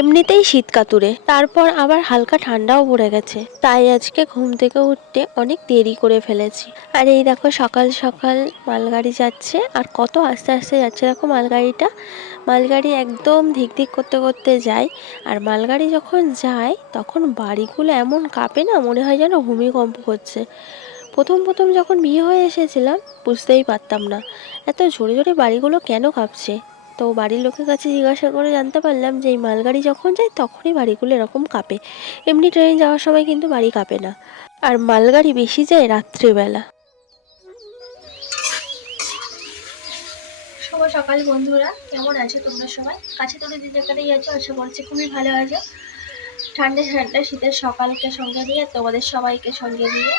এমনিতেই শীত কাতুরে, তারপর আবার হালকা ঠান্ডাও পড়ে গেছে, তাই আজকে ঘুম থেকে উঠতে অনেক দেরি করে ফেলেছি। আর এই দেখো সকাল সকাল মালগাড়ি যাচ্ছে, আর কত আস্তে আস্তে যাচ্ছে দেখো মালগাড়িটা। মালগাড়ি একদম ধিক ধিক করতে করতে যায়। আর মালগাড়ি যখন যায় তখন বাড়িগুলো এমন কাঁপে না, মনে হয় যেন ভূমিকম্প করছে। প্রথম প্রথম যখন বিয়ে হয়ে এসেছিলাম বুঝতেই পারতাম না এত জোরে জোরে বাড়িগুলো কেন কাঁপছে। তো বাড়ির লোকের কাছে জিজ্ঞাসা করে জানতে পারলাম যে এই মালগাড়ি যখন যায় তখনই বাড়িগুলো এরকম কাঁপে। এমনি ট্রেনে যাওয়ার সময় কিন্তু বাড়ি কাঁপে না। আর মালগাড়ি বেশি যায় রাত্রিবেলা। শুভ সকাল বন্ধুরা, কেমন আছো তোমরা সবাই? কাছে তোমরা যে যেখানেই আছো আশা করছি খুবই ভালো আছো। ঠান্ডা ঠান্ডা শীতের সকালকে সঙ্গে নিয়ে তোমাদের সবাইকে সঙ্গে নিয়ে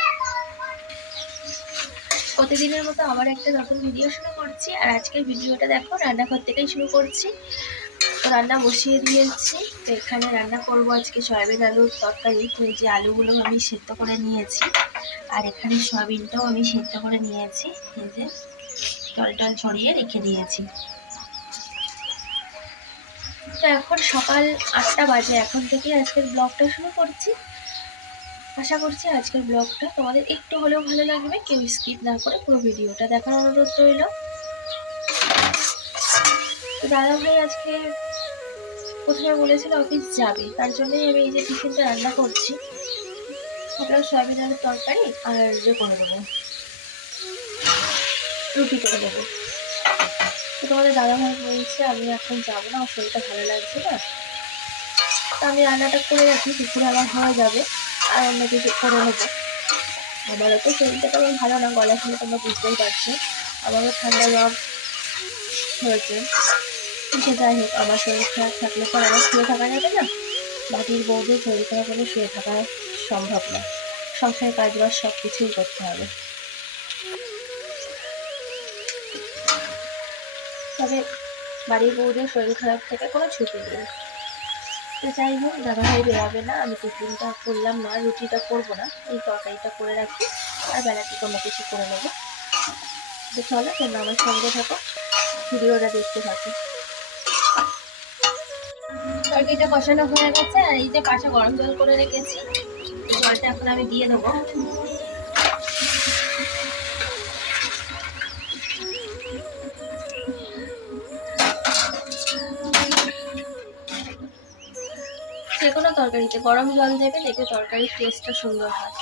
প্রতিদিনের মতো আবার একটা নতুন ভিডিও শুরু করছি। আর আজকের ভিডিওটা দেখো রান্নাঘর থেকেই শুরু করছি। তো রান্না বসিয়ে দিয়েছি। তো এখানে রান্না করবো আজকে সয়াবিন আলুর তরকারি। তো এই যে আলুগুলো আমি সেদ্ধ করে নিয়েছি, আর এখানে সয়াবিনটাও আমি সেদ্ধ করে নিয়েছি। এই যে জল টল ছড়িয়ে রেখে দিয়েছি। তো এখন সকাল 8টা বাজে, এখন থেকে আজকের ব্লগটা শুরু করছি। আশা করছি আজকের ব্লগটা তোমাদের একটু হলেও ভালো লাগবে। কেউ স্কিপ না করে পুরো ভিডিওটা দেখার অনুরোধ রইল। তো দাদা ভাই আজকে প্রথমে বলেছিল অফিস যাবে, তার জন্যই আমি এই যে টিফিনটা রান্না করছি। আপনার সয়াবিন আলুর তরকারি আর করে দেবো, রুটি করে দেবো। তো তোমাদের দাদা ভাই বলছে আমি এখন যাবো না, আমার শরীরটা ভালো লাগছে না। তো আমি রান্নাটা করে রাখি, দুপুরে আমার হয়ে যাবে, আর অন্য কিছু করে নেবো। আমারও তো শরীরটা তেমন ভালো না, গলা শুনে তোমরা বুঝতেই পারছো। আমারও ঠান্ডা জ্বর হয়েছে। সে যাই হোক, আমার শরীর খারাপ থাকলে তো আমার শুয়ে থাকা যাবে না। বাড়ির বউদের শরীর খারাপ হলে শুয়ে থাকা সম্ভব না। সংসারের কাজবাজ সব কিছুই করতে হবে। তবে বাড়ির বউদের শরীর খারাপ থেকে কোনো ছুটি নেই। তো যাই হোক, দাদাভাই বেরোবে না, আমি টিফিনটা করলাম না, রুটিটা করবো না, এই তরকারিটা করে রাখি, আর বেলাতে কোনো কিছু করে নেবো। তো চলো তোমরা আমার সঙ্গে থাকো, ভিডিওটা দেখতে থাকো। তরকারিটা কষানো হয়ে গেছে, আর এই যে পাশে গরম জল করে রেখেছি, এই জলটা এখন আমি দিয়ে দেবো। যে কোনো তরকারিতে গরম জল দেবে, দেখবে তরকারির টেস্টটা সুন্দর হয়।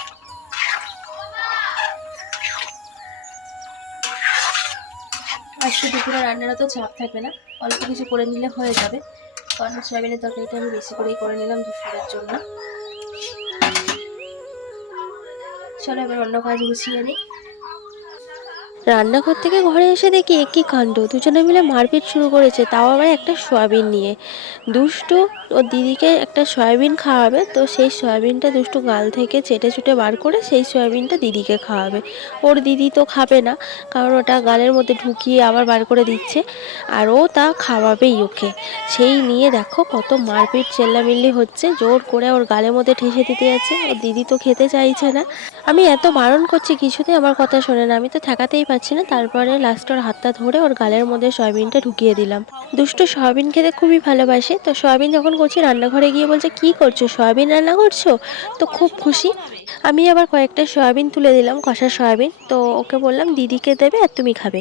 আজকে দুপুরে রান্নাটা তো চাপ থাকবে না, অল্প কিছু করে নিলে হয়ে যাবে। কারণ সয়াবিনের তরকারিটা আমি বেশি করেই করে নিলাম দুপুরের জন্য। চলো এবার অন্য কাজ গুছিয়ে নিই। রান্নাঘর থেকে ঘরে এসে দেখি একই কাণ্ড, দুজনে মিলে মারপিট শুরু করেছে, তাও আবার একটা সয়াবিন নিয়ে। দুষ্টু ওর দিদিকে একটা সয়াবিন খাওয়াবে, তো সেই সয়াবিনটা দুষ্টু গাল থেকে চেটে চুটে বার করে সেই সয়াবিনটা দিদিকে খাওয়াবে। ওর দিদি তো খাবে না, কারণ ওটা গালের মধ্যে ঢুকিয়ে আবার বার করে দিচ্ছে, আর ও তা খাওয়াবেই ওকে। সেই নিয়ে দেখো কত মারপিট চেল্লামিল্লি হচ্ছে, জোর করে ওর গালের মধ্যে ঠেসে দিতে যাচ্ছে। ওর দিদি তো খেতে চাইছে না। আমি এত বারণ করছি, কিছুতেই আমার কথা শোনে না, আমি তো ঠেকাতেই পারছি না। তারপরে লাস্ট ওর হাতটা ধরে ওর গালের মধ্যে সয়াবিনটা ঢুকিয়ে দিলাম। দুষ্টু সয়াবিন খেতে খুবই ভালোবাসে, তো সয়াবিন যখন করছি রান্নাঘরে গিয়ে বলছে কি করছো, সয়াবিন রান্না করছো? তো খুব খুশি। আমি আবার কয়েকটা সয়াবিন তুলে দিলাম, কষা সয়াবিন, তো ওকে বললাম দিদিকে দেবে আর তুমি খাবে।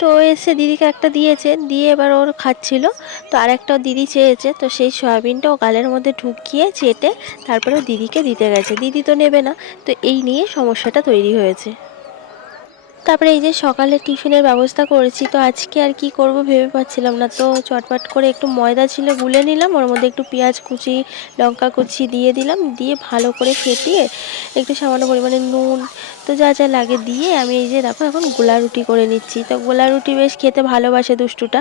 তো এসে দিদিকে একটা দিয়েছে, দিয়ে এবার ওর খাচ্ছিল। তো আর একটা দিদি চেয়েছে, তো সেই সয়াবিনটা ও গালের মধ্যে ঢুকিয়ে চেটে তারপরে দিদিকে দিতে গেছে, দিদি তো নেবে না। তো এই নিয়ে সমস্যাটা তৈরি হয়েছে। তারপরে এই যে সকালে টিফিনের ব্যবস্থা করেছি, তো আজকে আর কি করব ভেবে পাচ্ছিলাম না, তো চটপট করে একটু ময়দা ছিল গুলে নিলাম, ওর মধ্যে একটু পেঁয়াজ কুচি লঙ্কা কুচি দিয়ে দিলাম, দিয়ে ভালো করে ফেটিয়ে একটু সামান্য পরিমাণে নুন, তো যা যা লাগে দিয়ে আমি এই যে দেখো এখন গোলা রুটি করে নিচ্ছি। তো গোলা রুটি বেশ খেতে ভালোবাসে দুষ্টুটা,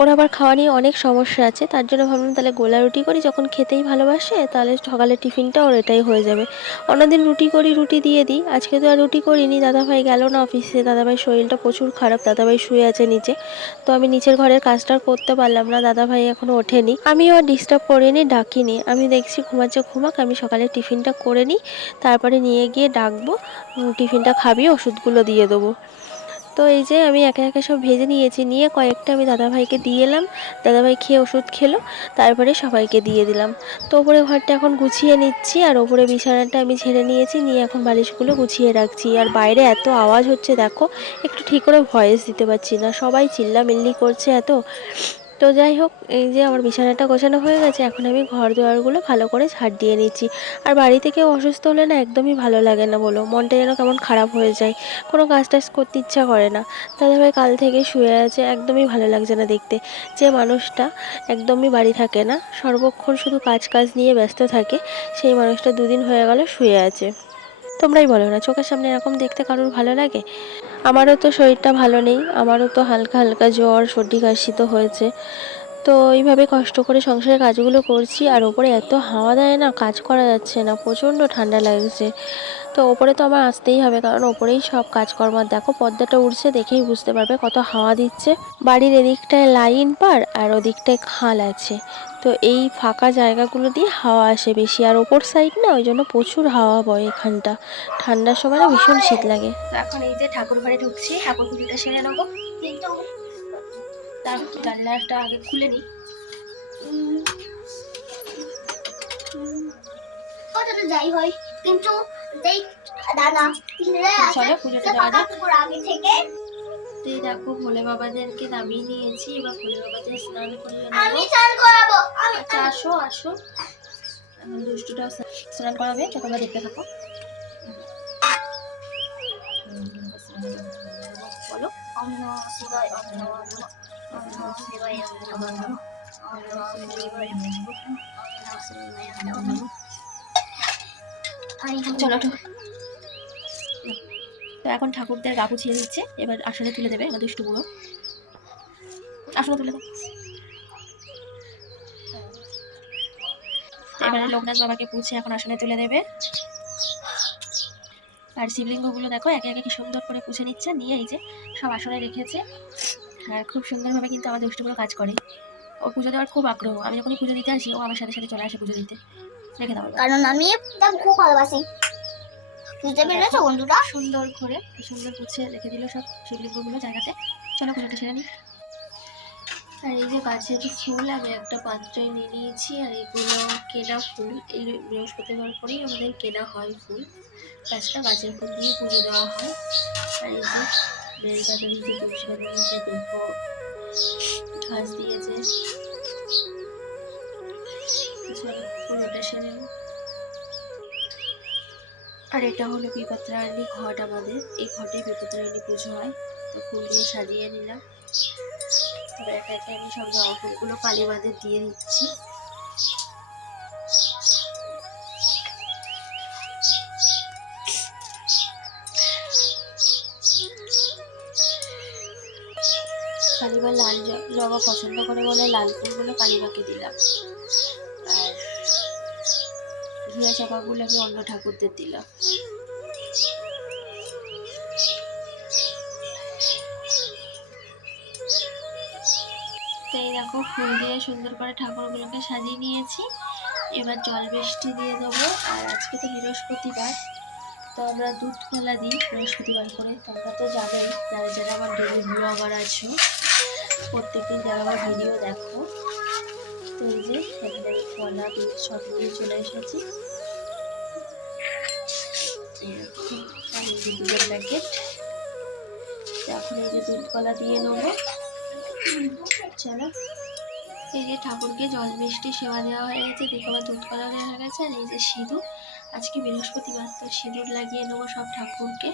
ওর আবার খাওয়া নিয়ে অনেক সমস্যা আছে, তার জন্য ভাবলাম তাহলে গোলা রুটি করি, যখন খেতেই ভালোবাসে তাহলে সকালের টিফিনটা ওর এটাই হয়ে যাবে। অন্যদিন রুটি করি, রুটি দিয়ে দিই, আজকে তো আর রুটি করিনি, দাদাভাই গেল না অফিসে, দাদাভাই শরীরটা প্রচুর খারাপ, দাদাভাই শুয়ে আছে নিচে। তো আমি নিচের ঘরের কাজটা করতে পারলাম না, দাদাভাই এখনও ওঠেনি, আমিও আর ডিস্টার্ব করিনি, ডাকিনি, আমি দেখছি ঘুমাচ্ছে ঘুমাক, আমি সকালে টিফিনটা করে নিই, তারপরে নিয়ে গিয়ে ডাকবো, টিফিনটা খাবি, ওষুধগুলো দিয়ে দেবো। তো এই যে আমি একে একে সব ভেজে নিয়েছি, নিয়ে কয়েকটা আমি দাদাভাইকে দিয়ে এলাম। দাদাভাই খেয়ে ওষুধ খেলো, তারপরে সবাইকে দিয়ে দিলাম। তো ওপরে ঘরটা এখন গুছিয়ে নিচ্ছি, আর ওপরে বিছানাটা আমি ঝেড়ে নিয়েছি, নিয়ে এখন বালিশগুলো গুছিয়ে রাখছি। আর বাইরে এত আওয়াজ হচ্ছে দেখো, একটু ঠিক করে ভয়েস দিতে পারছি না, সবাই চিল্লামিল্লি করছে এত। তো যাই হোক, এই যে আমার বিছানাটা গোছানো হয়ে গেছে, এখন আমি ঘর দুয়ারগুলো ভালো করে ঝাড় দিয়ে নিচ্ছি। আর বাড়িতে কেউ অসুস্থ হলে না একদমই ভালো লাগে না, বলো, মনটা যেন কেমন খারাপ হয়ে যায়, কোনো কাজ টাজ করতে ইচ্ছা করে না। দাদাভাই কাল থেকে শুয়ে আছে, একদমই ভালো লাগছে না দেখতে। যে মানুষটা একদমই বাড়ি থাকে না, সর্বক্ষণ শুধু কাজ কাজ নিয়ে ব্যস্ত থাকে, সেই মানুষটা দুদিন হয়ে গেল শুয়ে আছে। তোমরাই বলো না, চোখের সামনে এরকম দেখতে কারোর ভালো লাগে? আমারও তো শরীরটা ভালো নেই, আমারও তো হালকা হালকা জ্বর সর্দি কাশি তো হয়েছে। তো এইভাবে কষ্ট করে সংসারের কাজগুলো করছি, আর ওপরে এত হাওয়া দেয় না, কাজ করা যাচ্ছে না, প্রচণ্ড ঠান্ডা লাগছে। তো ওপরে তো আমার আসতেই হবে, কারণ ওপরেই সব কাজকর্ম। আর দেখো পর্দাটা উড়ছে, দেখেই বুঝতে পারবে কত হাওয়া দিচ্ছে। বাড়ির এদিকটায় লাইন পার আর ওদিকটায় খাল আছে, তো এই ফাঁকা জায়গাগুলো দিয়ে হাওয়া আসে বেশি, আর ওপর সাইড না, ওই জন্য প্রচুর হাওয়া বয় এখানটা। ঠান্ডার সময় না ভীষণ শীত লাগে। তো এখন এই যে ঠাকুর ঘরে ঢুকছি, ঠাকুর পুজোটা সেরে নেবো। তার জানলাটা আগে খুলে নিই। যাই হয় কিন্তু দাদা চলো পুজোটা দেওয়া যাক। আগে থেকে এই দেখো ভোলে বাবাদেরকে নামিয়ে নিয়েছি, এবার ভোলে বাবাদের স্নান করিয়ে আমি নেবো। স্নান করাবো। আচ্ছা আসো আসো, এখন দুষ্টুটাও স্নান করাবে, তো তোমরা দেখতে থাকো। বলো। ওম নমঃ শিবায়, ওম নমঃ নমঃ, ওম নমঃ শিবায়, ওম নমঃ নমঃ, ওম নমঃ শিবায়, ওম নমঃ শিবায়, ওম নমঃ নমঃ। চলো তো। তো এখন ঠাকুরদের গা পুছিয়ে দিচ্ছে, এবার আসনে তুলে দেবে আমার দুষ্টু বুড়ো। আসনে তুলে দাও। এবারে লোকনাথ বাবাকে পুছে এখন আসনে তুলে দেবে। আর শিবলিঙ্গগুলো দেখো একে একে কি সুন্দর করে পুছে নিচ্ছে, নিয়ে এই যে সব আসনে রেখেছে। আর খুব সুন্দরভাবে কিন্তু আমার দুষ্টুগুলো কাজ করে। ওর পুজো দেওয়ার খুব আগ্রহ, আমি যখনই পুজো দিতে আসি ও আমার সাথে সাথে চলে আসে পুজো দিতে। রেখে দাও, কারণ আমি খুব ভালোবাসি। বুঝতে পেরেছো বন্ধুরা? সুন্দর করে সুন্দর পুছে রেখে দিল সব শিবলিঙ্গগুলো জায়গাতে। চলো পুজোটা সেরে নিই। আর এই যে গাছের ফুল আমি একটা পাত্রে নিয়ে নিয়েছি, আর এগুলো কেনা ফুল, এই বৃহস্পতিবার করেই আমাদের কেনা হয় ফুল। গাছের ফুল দিয়ে পুজো দেওয়া হয়। আর এই যে বেলপাতা দিয়েছে, তুলসী পাতা দিয়েছে, দুটো ঘাস দিয়েছে। চলো পুজোটা সেরে নিই। আর এটা হলো বিপত্তারিণী ঘট আমাদের, এই ঘটে বিপত্তারিণী পুজো হয়। তো ফুল দিয়ে সাজিয়ে নিলাম। তবে একে একে আমি সব জবা ফুলগুলো কালী বাঁধে দিয়ে দিচ্ছি। কালিমা লাল জবা পছন্দ করে বলে লাল ফুলগুলো কালিমাকে দিলাম, আর ঘিয়া চাপাগুলো আমি অন্য ঠাকুরদের দিলাম। তো এই দেখো ফুল দিয়ে সুন্দর করে ঠাকুরগুলোকে সাজিয়ে নিয়েছি। এবার জল বৃষ্টি দিয়ে দেবো। আর আজকে তো বৃহস্পতিবার, তো আমরা দুধ কলা দিই বৃহস্পতিবার করে। তোমরা তো জানোই, যারা যারা আমার ডেলি ব্লগার আছো, প্রত্যেকদিন যারা আমার ভিডিও দেখো। তো এই যে এখানে আমি কলা দুধ সব নিয়ে চলে এসেছি। আর এই যে দুধের প্যাকেট। এখন এই যে দুধ কলা দিয়ে নেবো। চলো, এই যে ঠাকুরকে জল মিষ্টি সেবা দেওয়া হয়ে গেছে, দেখো আবার দুধ কলা দেওয়া হয়ে গেছে। আর এই যে সিঁদুর, আজকে বৃহস্পতিবার, তো সিঁদুর লাগিয়ে নেবো সব ঠাকুরকে।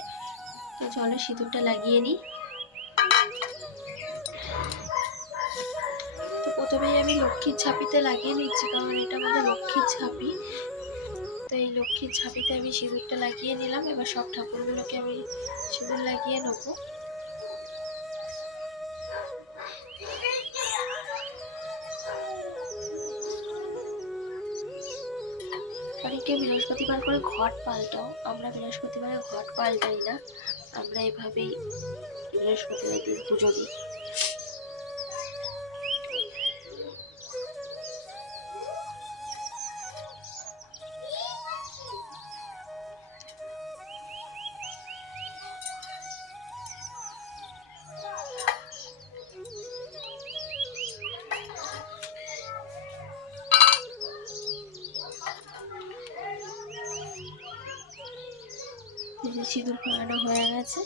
তো চলো সিঁদুরটা লাগিয়ে নিই। তো প্রথমেই আমি লক্ষ্মীর ঝাঁপিতে লাগিয়ে নিচ্ছি, কারণ এটা আমাদের লক্ষ্মীর ঝাঁপি। তো এই লক্ষ্মীর ঝাঁপিতে আমি সিঁদুরটা লাগিয়ে নিলাম। এবার সব ঠাকুরগুলোকে আমি সিঁদুর লাগিয়ে নেবো। অনেকে বৃহস্পতিবার করে ঘট পাল্টাও, আমরা বৃহস্পতিবারে ঘট পাল্টাই না, আমরা এভাবেই বৃহস্পতিবার দিন পুজো দিই। যে সিঁদুর পরানো হয়ে গেছে,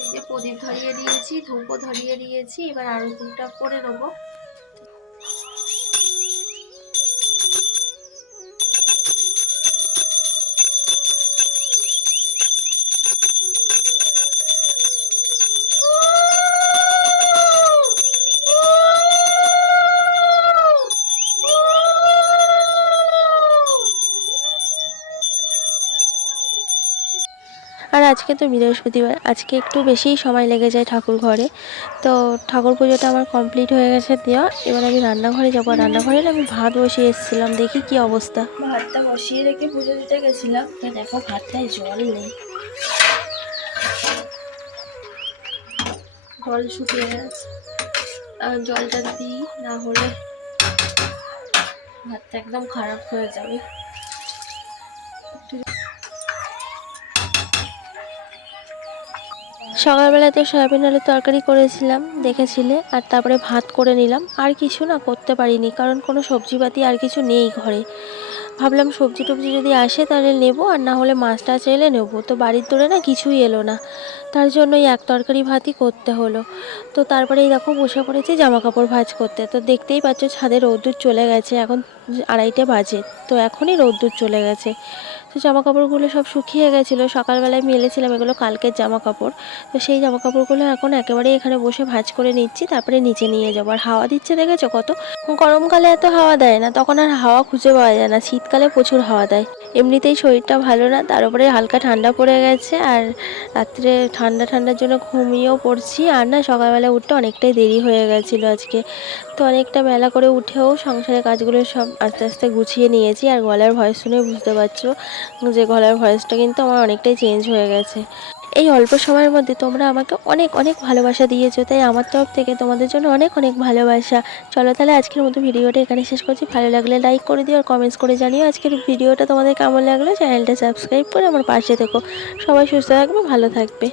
এই যে প্রদীপ ধরিয়ে দিয়েছি, ধূপও ধরিয়ে দিয়েছি, এবার আরতিটা করে নেবো। আর আজকে তো বৃহস্পতিবার, আজকে একটু বেশিই সময় লেগে যায় ঠাকুর ঘরে। তো ঠাকুর পুজোটা আমার কমপ্লিট হয়ে গেছে দেওয়া। এবার আমি রান্নাঘরে যাবো। রান্নাঘরে না আমি ভাত বসিয়ে এসেছিলাম, দেখি কি অবস্থা। ভাতটা বসিয়ে রেখে পুজো দিতে গেছিলাম, তো দেখো ভাতটায় জল নেই, জল শুকিয়ে গেছে। আর জলটা দিই, না হলে ভাতটা একদম খারাপ হয়ে যাবে। সকালবেলাতে সয়াবিন আলুর তরকারি করেছিলাম, দেখেছিলে। আর তারপরে ভাত করে নিলাম। আর কিছু না করতে পারিনি, কারণ কোনো সবজিপাতি আর কিছু নেই ঘরে। ভাবলাম সবজি টবজি যদি আসে তাহলে নেবো, আর না হলে মাছ টাছ এলে নেবো। তো বাড়ির দূরে না কিছুই এলো না, তার জন্য এই এক তরকারি ভাতই করতে হলো। তো তারপরে এই দেখো বসে পড়েছি জামা কাপড় ভাঁজ করতে। তো দেখতেই পাচ্ছ ছাদে রোদ্দুর চলে গেছে, এখন 2:30 বাজে। তো এখনই রোদ্দুর চলে গেছে। তো জামা কাপড়গুলো সব শুকিয়ে গেছিলো, সকালবেলায় মেলেছিলাম, এগুলো কালকের জামা কাপড়। তো সেই জামা কাপড়গুলো এখন একেবারেই এখানে বসে ভাঁজ করে নিচ্ছি, তারপরে নিচে নিয়ে যাবো। আর হাওয়া দিচ্ছে দেখেছো কত। গরমকালে এত হাওয়া দেয় না, তখন আর হাওয়া খুঁজে পাওয়া যায় না। শীতকালে প্রচুর হাওয়া দেয়। এমনিতেই শরীরটা ভালো না, তার উপরে হালকা ঠান্ডা পড়ে গেছে। আর রাত্রে ঠান্ডার জন্য ঘুমিয়েও পড়ছি। আর না সকালবেলা উঠতে অনেকটাই দেরি হয়ে গেছিলো আজকে। তো অনেকটা বেলা করে উঠেও সংসারের কাজগুলো সব আস্তে আস্তে গুছিয়ে নিয়েছি। আর গলার ভয়েস শুনে বুঝতে পারছো যে গলার ভয়েসটা কিন্তু আমার অনেকটাই চেঞ্জ হয়ে গেছে। এই অল্প সময়ের মধ্যে তোমরা আমাকে অনেক অনেক ভালোবাসা দিয়েছো, তাই আমার তরফ থেকে তোমাদের জন্য অনেক অনেক ভালোবাসা। চলো তাহলে আজকের মতো ভিডিওটা এখানে শেষ করছি। ভালো লাগলে লাইক করে দিও আর কমেন্টস করে জানিও আজকের ভিডিওটা তোমাদের কেমন লাগলো। চ্যানেলটা সাবস্ক্রাইব করে আমার পাশে থেকো। সবাই সুস্থ থাকবে, ভালো থাকবে।